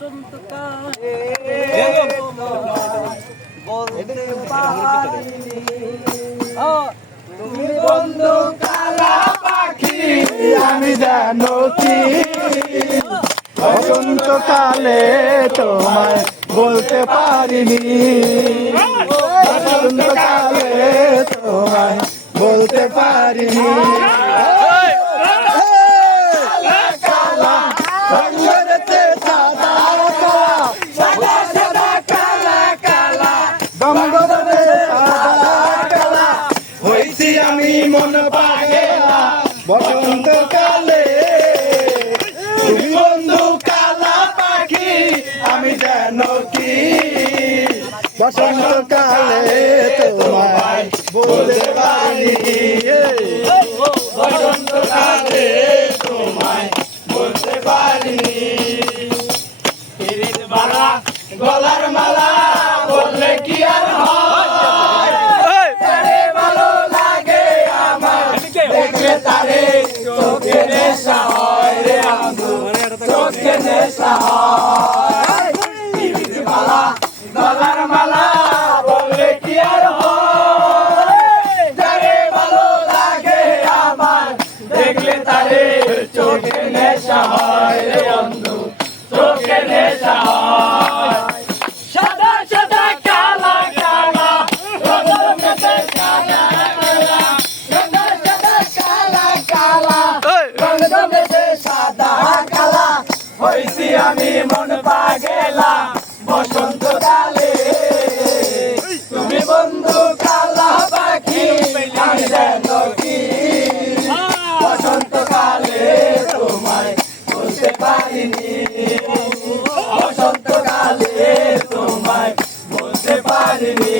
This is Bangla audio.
তুমি বন্ধু কালা পাখি আমি জানো কি বসন্তকালে তোমায় বলতে পারিনি, বসন্তকালে তোমায় বলতে পারিনি। আমি মন পাগলা বসন্তকালে, তুমি বন্ধু কালা পাখি আমি জানো কি বসন্তকালে তোমায় বলতে পারিনি, বসন্তকালে তোমায় বলতে পারিনি। গলার মালা বললে কি আর তারে চোখে নেশা হয় রে আঙ্গু, চোখে নেশা হয়। মালা গলার মালা বললে কি আর হয়, যারে ভালো লাগে আমার দেখলে তারে চোখে নেশা হয় রে বন্ধু, চোখে নেশা হয়। সাদা সাদা কালা কালা রঙেতে সাদা হইছি আমি মন পাগলা বসন্তকালে, তুমি বন্ধু কালা পাখি আমি জানো কি বসন্তকালে তোমায় বলতে পারিনি, বসন্তকালে তোমায় বলতে পারিনি।